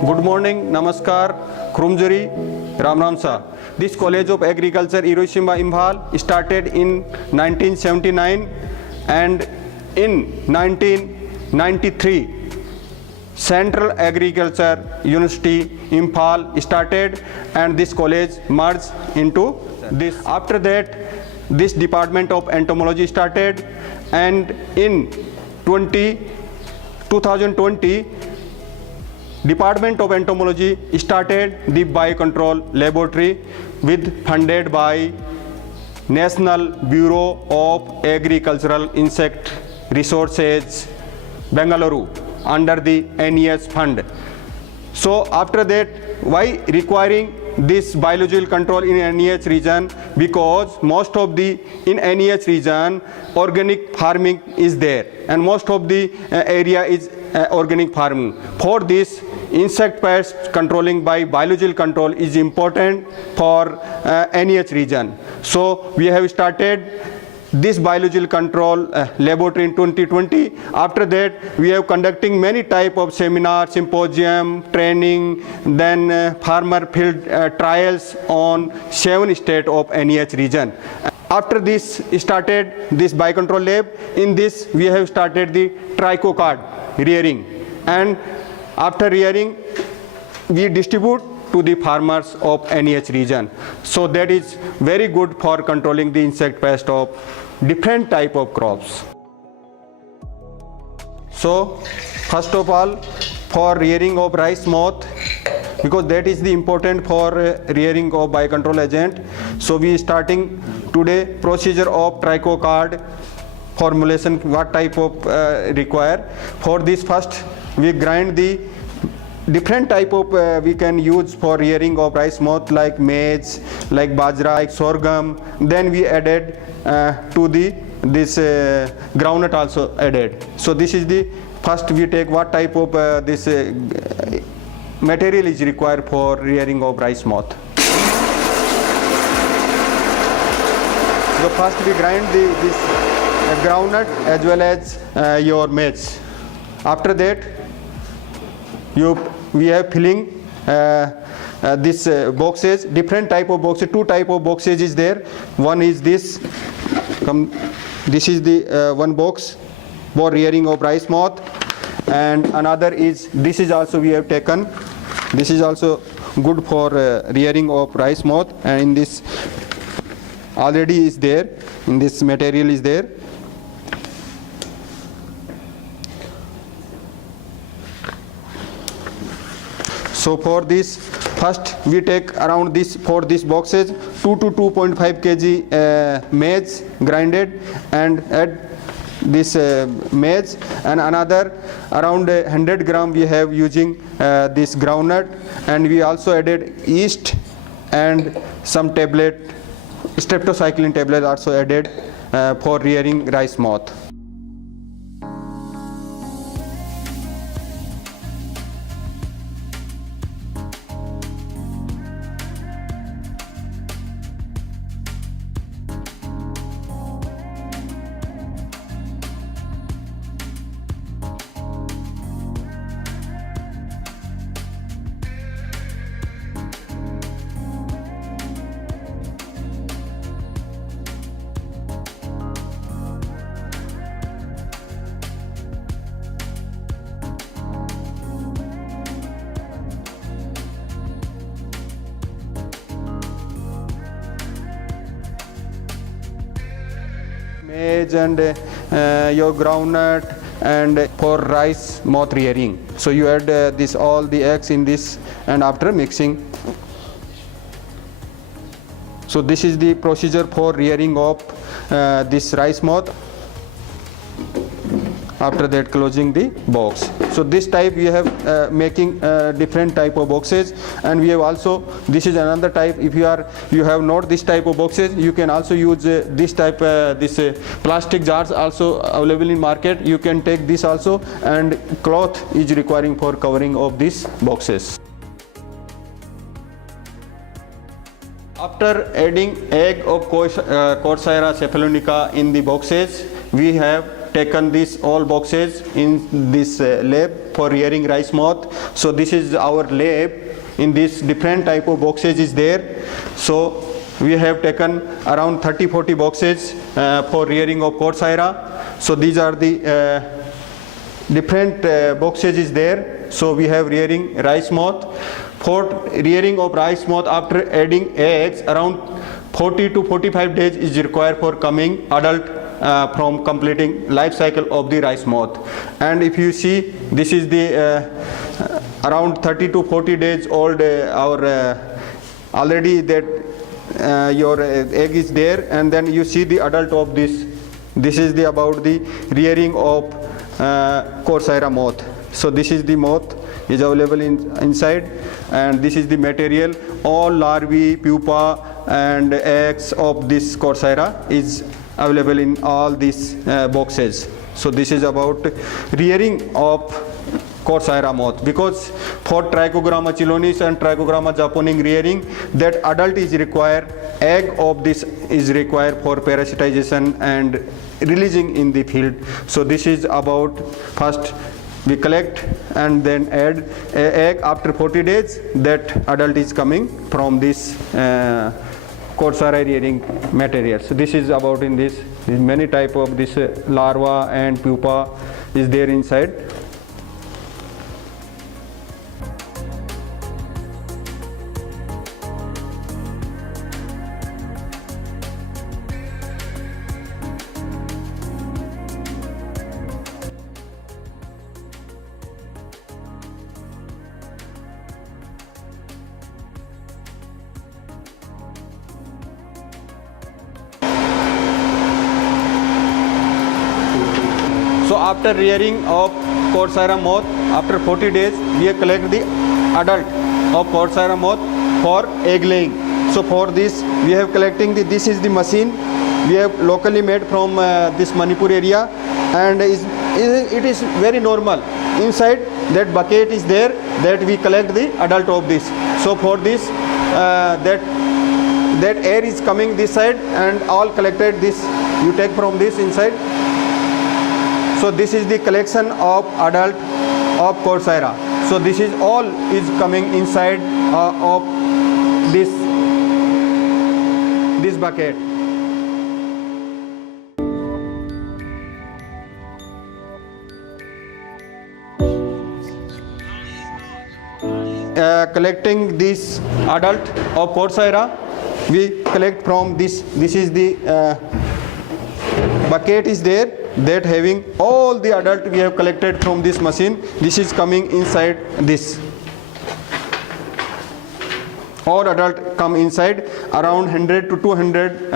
Good morning, Namaskar, Krumjuri, Ram Ram Sa. This College of Agriculture, Hiroshima, Imphal, started in 1979, and in 1993, Central Agriculture University, Imphal started, and this college merged into this. After that, this Department of Entomology started, and in 2020, Department of Entomology started the Biocontrol Laboratory funded by National Bureau of Agricultural Insect Resources, Bengaluru, under the NES fund. So after that, why requiring this biological control in NEH region? Because most of the in NEH region organic farming is there, and most of the area is organic farming. For this, insect pest controlling by biological control is important for NEH region. So we have started this biological control laboratory in 2020. After that, we have conducting many type of seminars, symposium, training, then farmer field trials on 7 states of NEH region. After this started this biocontrol lab. In this we have started the trichocard rearing, and after rearing we distribute to the farmers of NEH region. So that is very good for controlling the insect pest of different type of crops. So first of all, for rearing of rice moth, because that is the important for rearing of biocontrol agent. So we starting today procedure of trichocard formulation, what type of require. For this, first we grind the different type of we can use for rearing of rice moth, like maize, like bajra, like sorghum. Then we added to the this groundnut also added. So this is the first we take what type of this material is required for rearing of rice moth. So first we grind this groundnut as well as your maize. After that, we have filling this boxes, different type of boxes. 2 type of boxes is there. One is this. This is the one box for rearing of rice moth, and another is this is also we have taken. This is also good for rearing of rice moth, and in this already is there. In this material is there. So for this, first we take around this, for these boxes, 2 to 2.5 kg maize grinded, and add this maize, and another around 100 gram we have using this groundnut, and we also added yeast and some tablet, streptocycline tablet also added for rearing rice moth. Maize and your groundnut, and for rice moth rearing. So you add this all the eggs in this, and after mixing. So this is the procedure for rearing of this rice moth. After that, closing the box. So this type we have making different type of boxes, and we have also, this is another type. If you have not this type of boxes, you can also use this type plastic jars also available in market. You can take this also, and cloth is requiring for covering of these boxes. After adding egg of Coursyra cephalonica in the boxes, we have taken this all boxes in this lab for rearing rice moth. So this is our lab. In this different type of boxes is there. So we have taken around 30-40 boxes for rearing of Coursera. So these are the different boxes is there. So we have rearing rice moth. For rearing of rice moth, after adding eggs, around 40 to 45 days is required for coming adult from completing life cycle of the rice moth. And if you see, this is the around 30 to 40 days old our already that your egg is there, and then you see the adult of this. This is the about the rearing of Coursera moth. So this is the moth is available inside, and this is the material. All larvae, pupa and eggs of this Coursera is available in all these boxes. So this is about rearing of Coursera moth, because for Trichogramma chilonis and Trichogramma japonica rearing, that adult is required, egg of this is required for parasitization and releasing in the field. So this is about first we collect and then add egg. After 40 days that adult is coming from this Coursera rearing material. So this is about in this many type of this larva and pupa is there inside. So after rearing of Coursera moth, after 40 days, we collect the adult of Coursera moth for egg laying. So for this, we have collecting the, this is the machine we have locally made from this Manipur area, and it is very normal. Inside that bucket is there that we collect the adult of this. So for this, that air is coming this side and all collected this, you take from this inside. So this is the collection of adult of Coursera. So this is all is coming inside of this bucket. Collecting this adult of Coursera, we collect from this. This is the bucket is there that having all the adult we have collected from this machine. This is coming inside this. All adult come inside. Around 100 to 200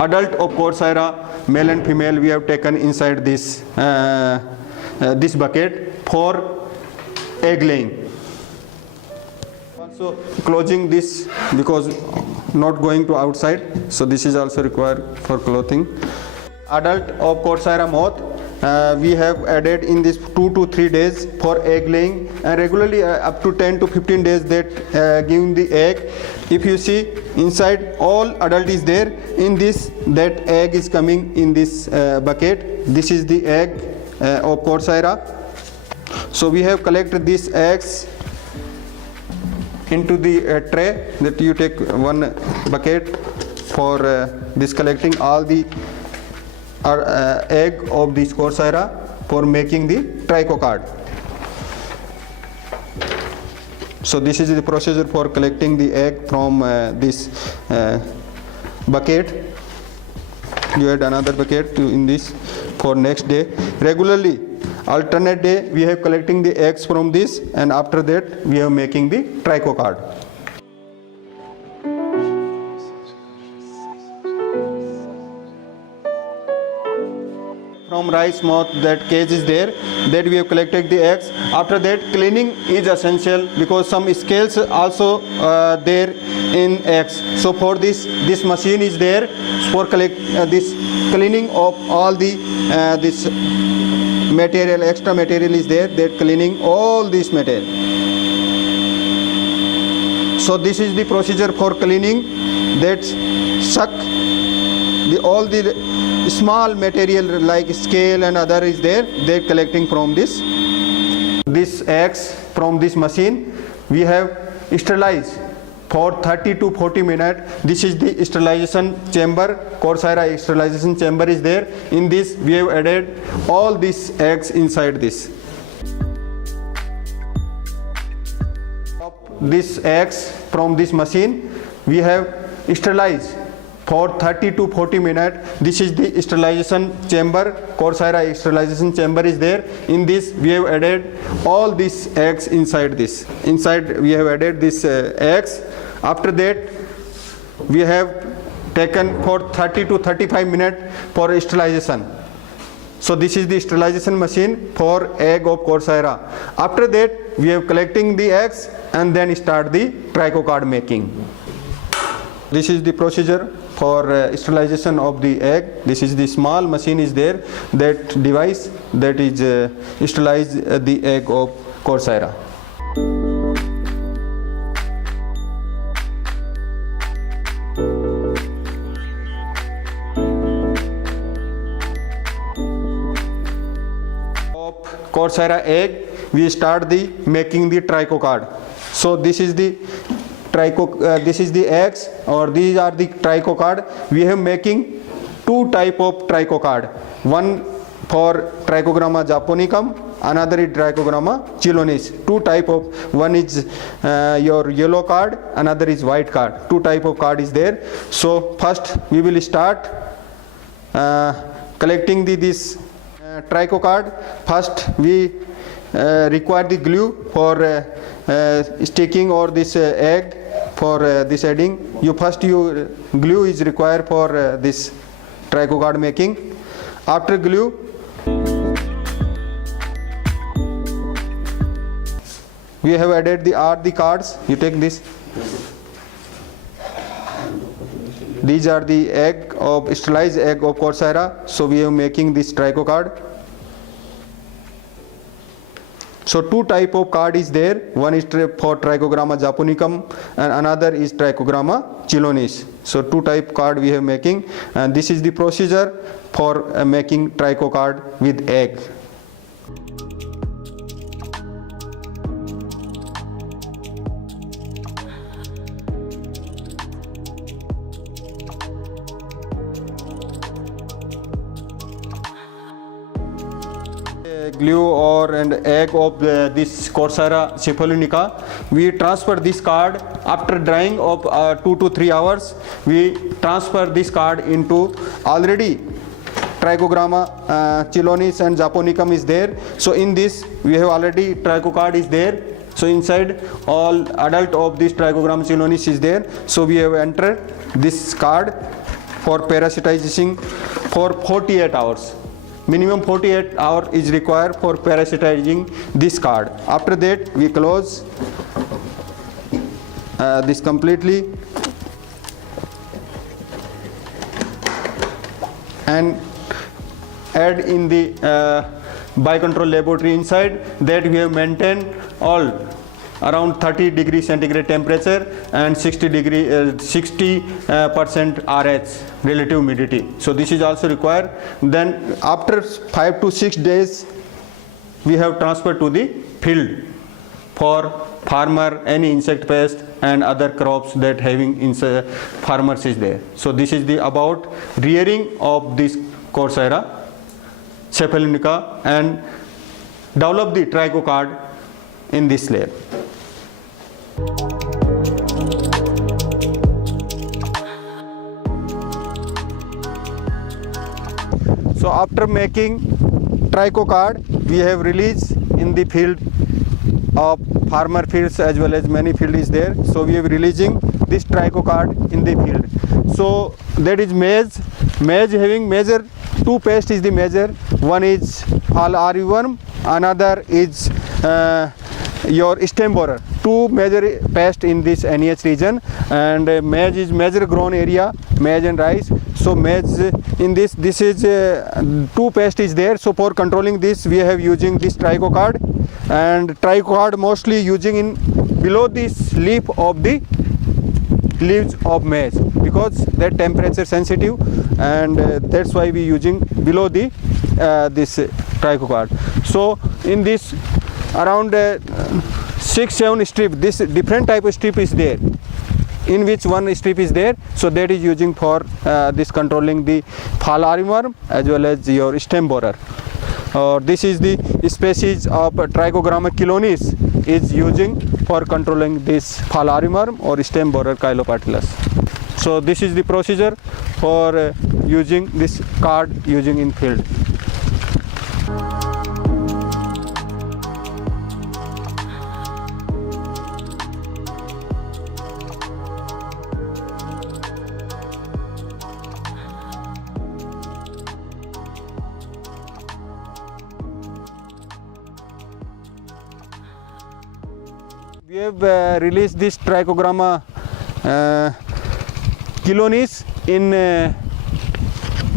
adult of Coursera, male and female, we have taken inside this this bucket for egg laying. Also closing this because not going to outside. So this is also required for clothing. Adult of Coursera moth, we have added in this 2 to 3 days for egg laying, and regularly up to 10 to 15 days that giving the egg. If you see inside, all adult is there. In this, that egg is coming in this bucket. This is the egg of Coursera. So we have collected these eggs into the tray that you take one bucket for this collecting all the egg of this Coursera for making the tricho card. So this is the procedure for collecting the egg from this bucket. You add another bucket in this for next day. Regularly, alternate day, we have collecting the eggs from this, and after that we are making the tricho card. From rice moth, that cage is there, that we have collected the eggs. After that, cleaning is essential because some scales also there in eggs. So for this machine is there for collect this cleaning of all the this material, extra material is there, that cleaning all this material. So this is the procedure for cleaning, that suck the all the small material like scale and other is there, they're collecting from this eggs from this machine. We have sterilized for 30 to 40 minutes. This is the sterilization chamber. Coursera sterilization chamber is there. In this we have added all these eggs inside this. These eggs from this machine we have sterilized for 30 to 40 minutes. This is the sterilization chamber. Coursera sterilization chamber is there. In this we have added all these eggs inside this. Inside we have added these eggs. After that we have taken for 30 to 35 minutes for sterilization. So this is the sterilization machine for egg of Coursera. After that we have collecting the eggs and then start the trichocard making. This is the procedure for sterilization of the egg. This is the small machine is there, that device that is sterilize the egg of Coursera. Coursera egg, we start the making the trichocard. So this is the this is the eggs, or these are the trichocard. We have making two type of trichocard. One for Trichogramma japonicum, another is Trichogramma chelonis. Two type of, one is your yellow card, another is white card. Two type of card is there. So first we will start collecting this trichocard. First we require the glue for sticking or this egg for this adding. Glue is required for this trichocard making. After glue, we have added the cards. You take this. These are the egg of sterilized egg of Coursera. So we are making this trichocard. So two type of card is there. One is for Trichogramma japonicum and another is Trichogramma chelonis. So two type card we have making, and this is the procedure for making trichocard with egg. Glue or and egg of this Coursera cephalonica, we transfer this card after drying of 2 to 3 hours. We transfer this card into already Trichogramma chelonis and japonicum is there. So in this we have already trichocard is there. So inside all adult of this Trichogramma chelonis is there. So we have entered this card for parasitizing for 48 hours. Minimum 48 hours is required for parasitizing this card. After that we close this completely and add in the biocontrol laboratory inside, that we have maintained all around 30 degree centigrade temperature and 60% RH relative humidity. So this is also required. Then after 5 to 6 days we have transferred to the field for farmer, any insect pest and other crops that having farmers is there. So this is the about rearing of this Coursera cephalonica and develop the trichocard in this lab. So after making trichocard, we have released in the field of farmer fields as well as many field is there. So we are releasing this trichocard in the field. So that is maize. Maize having major two pests is the major. One is fall armyworm, another is your stem borer. Two major pests in this NEH region, and maize is major grown area, maize and rice. So maize in this is two pests is there. So for controlling this we have using this trichocard, and trichocard mostly using in below this leaf of the leaves of maize, because they're temperature sensitive, and that's why we using below the this trichocard. So in this around 6-7 strip, this different type of strip is there, in which one strip is there, so that is using for this controlling the fall armyworm as well as your stem borer. This is the species of Trichogramma chelonis is using for controlling this fall armyworm or stem borer Chylopatulus. So this is the procedure for using this card using in field. We have released this Trichogramma chelonis in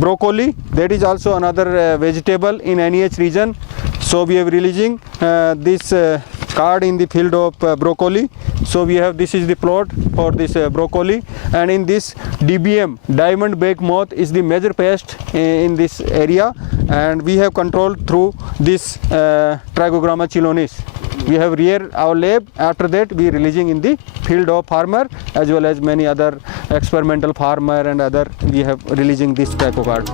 broccoli. That is also another vegetable in NEH region. So we are releasing this card in the field of broccoli. So we have, this is the plot for this broccoli, and in this DBM, diamond back moth, is the major pest in this area, and we have controlled through this Trichogramma chelonis. We have reared our lab. After that we releasing in the field of farmer as well as many other experimental farmer and other, we have releasing this trichocard.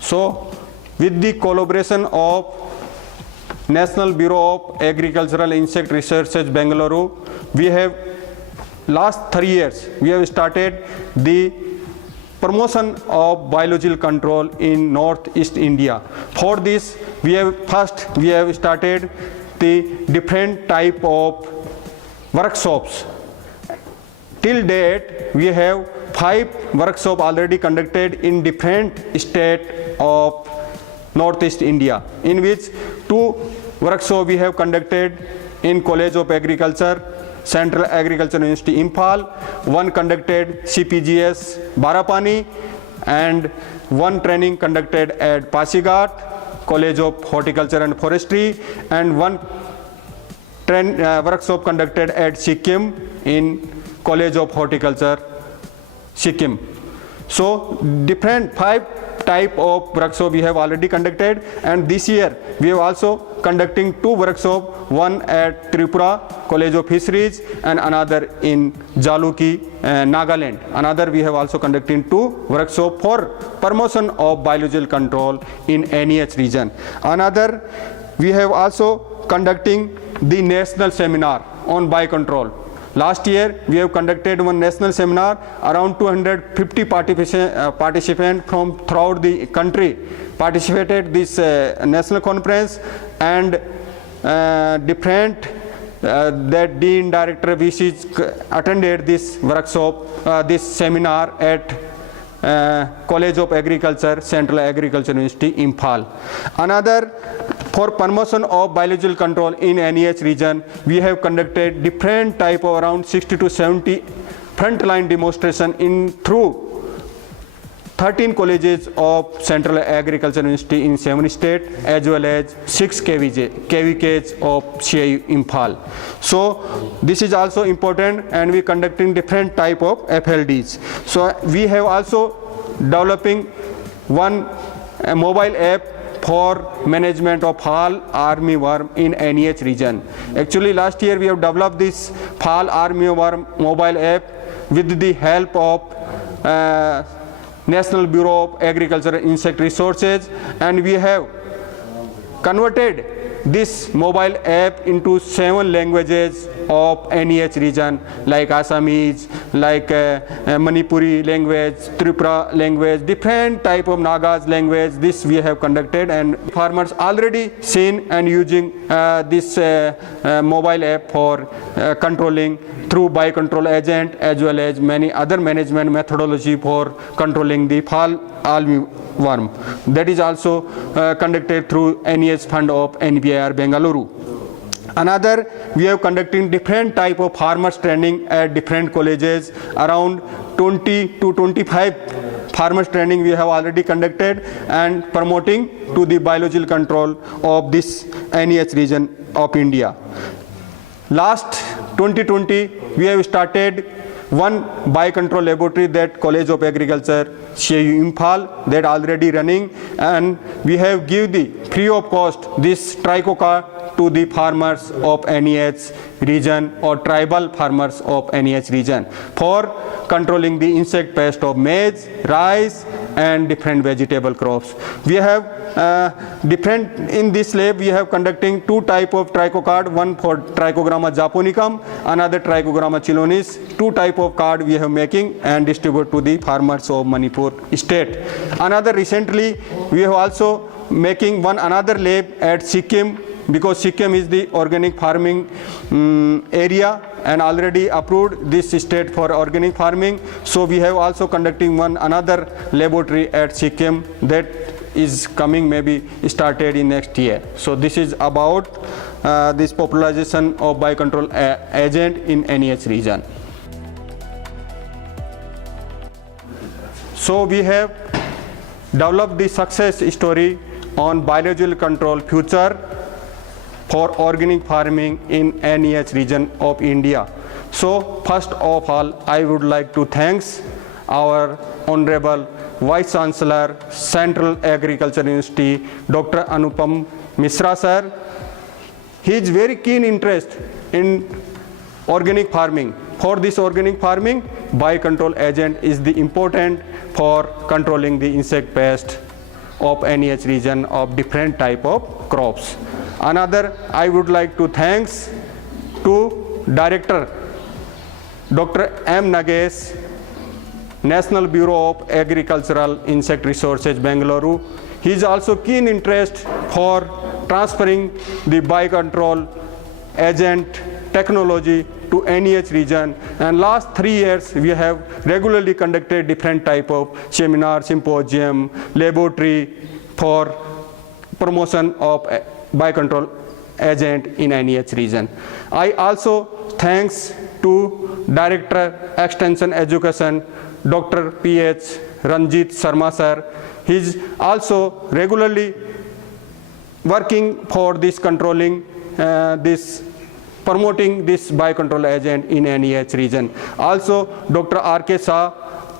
So with the collaboration of National Bureau of Agricultural Insect Research, Bengaluru, we have last 3 years we have started the promotion of biological control in Northeast India. For this we have started the different type of workshops. Till date we have 5 workshops already conducted in different states of Northeast India, in which 2 workshops we have conducted in College of Agriculture, Central Agricultural University, Imphal, 1 conducted CPGS, Barapani, and 1 training conducted at Pasighat, College of Horticulture and Forestry, and 1 workshop conducted at Sikkim in College of Horticulture, Sikkim. So different 5 type of workshop we have already conducted, and this year we have also conducting 2 workshops, one at Tripura College of Fisheries and another in Jaluki, Nagaland. Another we have also conducting 2 workshops for promotion of biological control in NEH region. Another we have also conducting the national seminar on biocontrol. Last year we have conducted 1 national seminar. Around 250 participants from throughout the country participated this national conference, and different that dean, director, VCs attended this workshop, this seminar at College of Agriculture, Central Agricultural University, Imphal. Another, for promotion of biological control in NEH region, we have conducted different type of around 60 to 70 frontline demonstration in through 13 colleges of Central Agricultural University in 7 states, as well as 6 KVKs of CIU Imphal. So this is also important, and we conducting different type of FLDs. So we have also developing 1 mobile app for management of fall armyworm in NEH region. Actually last year we have developed this fall armyworm mobile app with the help of National Bureau of Agricultural Insect Resources, and we have converted this mobile app into 7 languages of NEH region, like Assamese, like Manipuri language, Tripura language, different type of Nagas language. This we have conducted, and farmers already seen and using this mobile app for controlling through biocontrol agent, as well as many other management methodology for controlling the fall armyworm. That is also conducted through NEH fund of NBIR Bengaluru. Another, we have conducting different type of farmers training at different colleges. Around 20 to 25 farmers training we have already conducted and promoting to the biological control of this NEH region of India. Last 2020, we have started one biocontrol laboratory that College of Agriculture, CAU Imphal, that already running, and we have give the free of cost this trichocar to the farmers of NEH region or tribal farmers of NEH region for controlling the insect pest of maize, rice and different vegetable crops. We have different, in this lab we have conducting two type of trichocard, one for Trichogramma japonicum, another Trichogramma chilonis. Two type of card we have making and distribute to the farmers of Manipur state. Another recently we have also making one another lab at Sikkim, because Sikkim is the organic farming area and already approved this state for organic farming. So we have also conducting one another laboratory at Sikkim that is coming, maybe started in next year. So this is about this popularization of biocontrol agent in NEH region. So we have developed the success story on biological control future for organic farming in NEH region of India. So first of all, I would like to thank our Honorable Vice Chancellor, Central Agriculture University, Dr. Anupam Misra sir. He is very keen interest in organic farming. For this organic farming, biocontrol agent is the important for controlling the insect pest of NEH region of different type of crops. Another, I would like to thanks to Director Dr. M. Nagesh, National Bureau of Agricultural Insect Resources, Bengaluru. He is also keen interest for transferring the biocontrol agent technology to NEH region, and last 3 years we have regularly conducted different type of seminar, symposium, laboratory for promotion of biocontrol agent in NEH region. I also thanks to Director Extension Education, Dr. P.H. Ranjit Sharma sir. He is also regularly working for this controlling promoting this biocontrol agent in NEH region. Also Dr. R.K. Shah,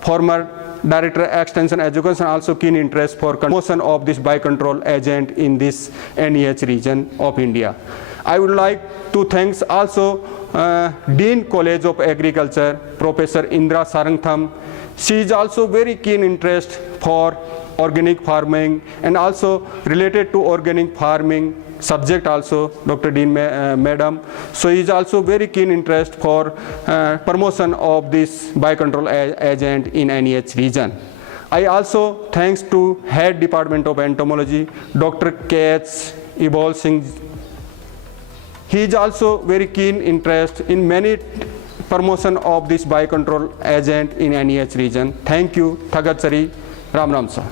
former Director Extension Education, also keen interest for promotion of this biocontrol agent in this NEH region of India. I would like to thanks also Dean College of Agriculture, Professor Indra Sarangtham. She is also very keen interest for organic farming and also related to organic farming subject also, Dr. Dean Madam. So he is also very keen interest for promotion of this biocontrol agent in NEH region. I also thanks to Head Department of Entomology, Dr. K.H. Ibol Singh. He is also very keen interest in many promotion of this biocontrol agent in NEH region. Thank you. Thagat Sari. Ram Ram sir.